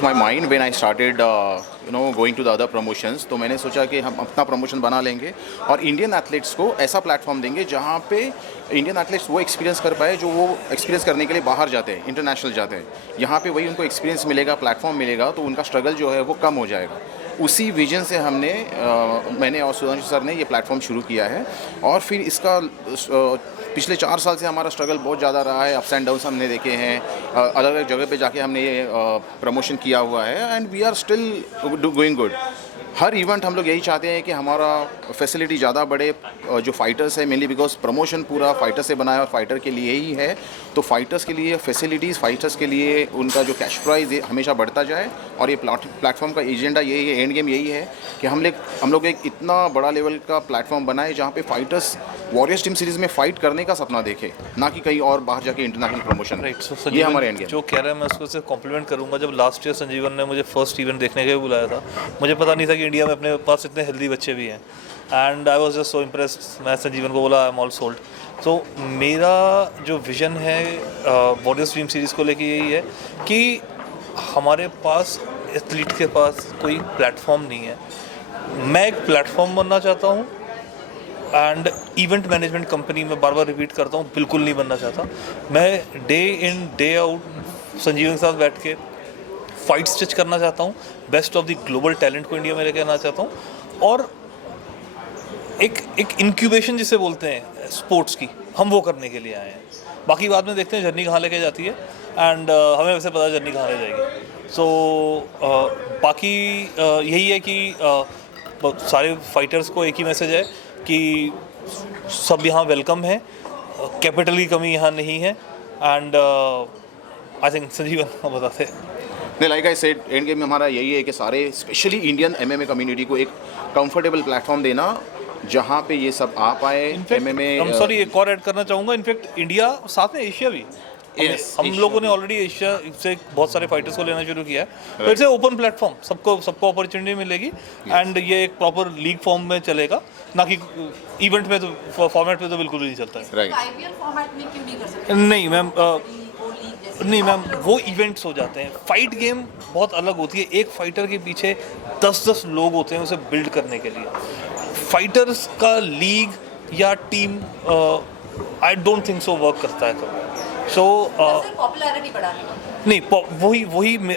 Of my mind when I started going to the other promotions. तो मैंने सोचा कि हम अपना प्रमोशन बना लेंगे और इंडियन एथलीट्स को ऐसा प्लेटफॉर्म देंगे जहाँ पे इंडियन एथलीट्स वो एक्सपीरियंस कर पाए जो वो एक्सपीरियंस करने के लिए बाहर जाते हैं, इंटरनेशनल जाते हैं। यहाँ पे वही उनको एक्सपीरियंस मिलेगा, प्लेटफॉर्म मिलेगा, तो उनका स्ट्रगल जो है वो कम हो जाएगा। उसी विजन से मैंने और सुधांशु सर ने ये प्लेटफॉर्म शुरू किया है। और फिर इसका पिछले 4 साल से हमारा स्ट्रगल बहुत ज़्यादा रहा है, अप्स एंड डाउन्स हमने देखे हैं, अलग अलग जगह पे जाके हमने ये प्रमोशन किया हुआ है and we are still going good. हर इवेंट हम लोग यही चाहते हैं कि हमारा फैसिलिटी ज़्यादा बढ़े, जो फाइटर्स है मेनली बिकॉज प्रमोशन पूरा फाइटर से बना है और फाइटर के लिए ही है, तो फाइटर्स के लिए फैसिलिटीज़, फाइटर्स के लिए उनका जो कैश प्राइज़ हमेशा बढ़ता जाए। और ये प्लेटफॉर्म का एजेंडा यही है, एंड गेम यही है कि हम लोग एक इतना बड़ा लेवल का प्लेटफॉर्म बनाए जहाँ पे फाइटर्स वॉरियर्स टीम सीरीज़ में फ़ाइट करने का सपना देखे, ना कि कहीं और बाहर जाके इंटरनेशनल प्रमोशन। राइट, ये हमारे एंड गेम जो कह रहा है मैं उसको से कॉम्प्लीमेंट करूंगा। जब लास्ट ईयर संजीवन ने मुझे फर्स्ट इवेंट देखने के लिए बुलाया था, मुझे पता नहीं था कि इंडिया में अपने पास इतने हेल्दी बच्चे भी हैं and I was just so impressed. मैं संजीवन को बोला आई एम ऑल सोल्ड। तो मेरा जो विज़न है वॉरियर्स टीम सीरीज़ को लेके यही है कि हमारे पास एथलीट के पास कोई प्लेटफॉर्म नहीं है। मैं एक प्लेटफॉर्म बनना चाहता हूँ एंड इवेंट मैनेजमेंट कंपनी में बार बार रिपीट करता हूँ, बिल्कुल नहीं बनना चाहता। मैं डे इन डे आउट संजीवन के साथ बैठ के फाइट स्टिच करना चाहता हूँ, best of the global talent को इंडिया में लेके आना चाहता हूँ और एक इंक्यूबेशन जिसे बोलते हैं स्पोर्ट्स की, हम वो करने के लिए आए हैं। बाकी बाद में देखते हैं जर्नी कहाँ लेके जाती है एंड हमें वैसे पता है जर्नी कहाँ ले जाएगी। सो बाकी यही है कि सारे फाइटर्स को एक ही मैसेज है कि सब यहाँ वेलकम है, कैपिटल की कमी यहाँ नहीं है एंड आई थिंक संजीवन बताते हैं। नहीं, like I said, end game में हमारा यही है कि सारे स्पेशली इंडियन एमएमए कम्युनिटी को एक कंफर्टेबल प्लेटफॉर्म देना जहाँ पे ये सब आ पाए। एमएमए सॉरी एक और ऐड करना चाहूँगा, इनफैक्ट इंडिया साथ में एशिया भी, हम लोगों ने ऑलरेडी एशिया से बहुत सारे फाइटर्स को लेना शुरू किया है। तो इट्स ओपन प्लेटफॉर्म, सबको अपॉर्चुनिटी मिलेगी एंड ये एक प्रॉपर लीग फॉर्म में चलेगा, ना कि इवेंट में। तो फॉर्मेट में तो बिल्कुल नहीं चलता है। राइट, आईपीएल फॉर्मेट में क्यों नहीं कर सकते? नहीं मैम, वो इवेंट्स हो जाते हैं। फाइट गेम बहुत अलग होती है, एक फाइटर के पीछे 10-10 लोग होते हैं उसे बिल्ड करने के लिए। फाइटर्स का लीग या team I don't think so work करता है कभी। सो पॉपुलैरिटी बढ़ाने का नहीं, वही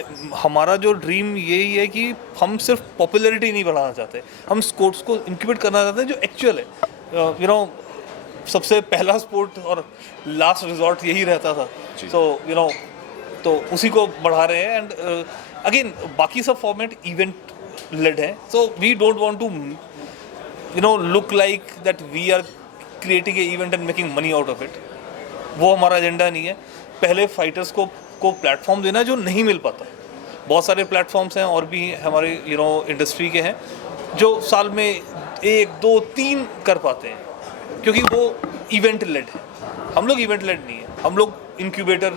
हमारा जो ड्रीम यही है कि हम सिर्फ पॉपुलैरिटी नहीं बढ़ाना चाहते, हम स्पोर्ट्स को इंक्यूबेट करना चाहते हैं जो एक्चुअल है। सबसे पहला स्पोर्ट और लास्ट रिजॉर्ट यही रहता था। सो तो उसी को बढ़ा रहे हैं एंड अगेन बाकी सब फॉर्मेट इवेंट लेड है। So we don't want to look like that we are creating a event and making money out of it. वो हमारा एजेंडा नहीं है। पहले फाइटर्स को प्लेटफॉर्म देना जो नहीं मिल पाता। बहुत सारे प्लेटफॉर्म्स हैं और भी हमारे इंडस्ट्री के हैं जो साल में 1, 2, 3 कर पाते हैं, क्योंकि वो इवेंट लेड है। हम लोग इवेंट लेड नहीं है, हम लोग इंक्यूबेटर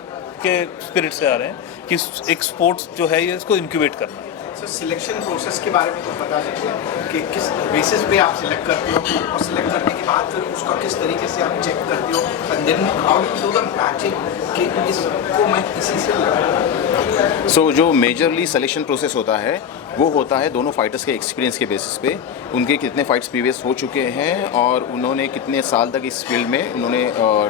के स्पिरिट से आ रहे हैं कि एक स्पोर्ट्स जो है ये इसको इंक्यूबेट करना है। सो सिलेक्शन प्रोसेस के बारे में तो बता सकते हैं कि किस बेसिस पे आप सिलेक्ट करते हो और सिलेक्ट करने के बाद फिर उसका किस तरीके से आप चेक करते हो and then how you do the matching कि इसको मैं इसी से लगा। सो जो मेजरली सिलेक्शन प्रोसेस होता है वो होता है दोनों फाइटर्स के एक्सपीरियंस के बेसिस पे, उनके कितने फाइट्स प्रीवियस हो चुके हैं और उन्होंने कितने साल तक इस फील्ड में उन्होंने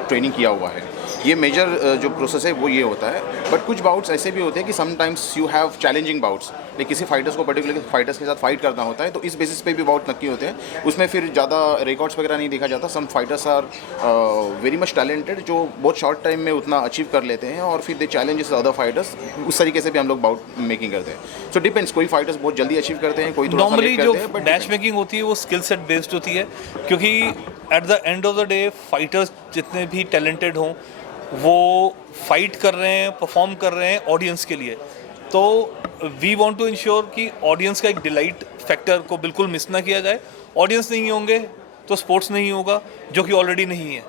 ट्रेनिंग किया हुआ है। ये मेजर जो प्रोसेस है वो ये होता है। बट कुछ बाउट्स ऐसे भी होते हैं कि sometimes you have challenging bouts, लेकिन किसी फाइटर्स को पर्टिकुलर फाइटर्स के साथ फाइट करना होता है, तो इस बेसिस पे भी बाउट नक्की होते हैं। उसमें फिर ज़्यादा रिकॉर्ड्स वगैरह नहीं देखा जाता। Some fighters are very much talented जो बहुत शॉर्ट टाइम में उतना अचीव कर लेते हैं और फिर दे चैलेंजेस अदर फाइटर्स। उस तरीके से भी हम लोग बाउट मेकिंग करते हैं। सो डिपेंड्स, कोई फाइटर्स बहुत जल्दी अचीव करते हैं, कोई नॉर्मली जो मैच मेकिंग होती है वो स्किल सेट बेस्ड होती है, क्योंकि at the end of the day fighters जितने भी टैलेंटेड हों वो फाइट कर रहे हैं, परफॉर्म कर रहे हैं ऑडियंस के लिए। तो वी वांट टू इंश्योर कि ऑडियंस का एक डिलाइट फैक्टर को बिल्कुल मिस ना किया जाए। ऑडियंस नहीं होंगे तो स्पोर्ट्स नहीं होगा, जो कि ऑलरेडी नहीं है।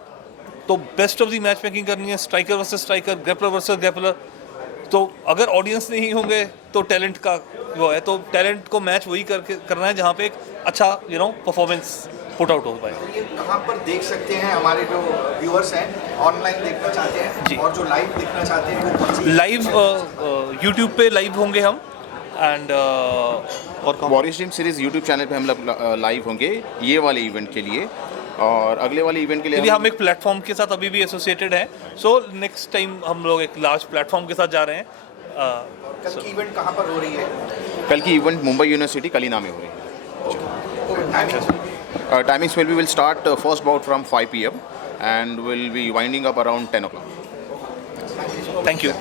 तो best of the match making करनी है, striker versus striker, grappler versus grappler. तो अगर ऑडियंस नहीं होंगे तो टैलेंट का वो है, तो टैलेंट को मैच वही करना है जहाँ पे एक अच्छा परफॉर्मेंस पुट आउट हो पाए। ये कहाँ पर देख सकते हैं हमारे जो व्यूअर्स हैं, ऑनलाइन देखना चाहते हैं जी। और जो लाइव देखना चाहते हैं वो कौन सी? लाइव यूट्यूब पे लाइव होंगे हम एंड और कहाँ warriors team series YouTube channel पे हम लोग लाइव होंगे ये वाले इवेंट के लिए, और अगले वाले इवेंट के लिए क्योंकि हम एक प्लेटफॉर्म के साथ अभी भी एसोसिएटेड हैं, सो नेक्स्ट टाइम हम लोग एक लार्ज प्लेटफॉर्म के साथ जा रहे हैं. कल की इवेंट कहाँ पर हो रही है? कल की इवेंट मुंबई यूनिवर्सिटी कलीना में हो रही है. Timings will start first bout from 5 p.m. and will be winding up around 10 o'clock. Thank you.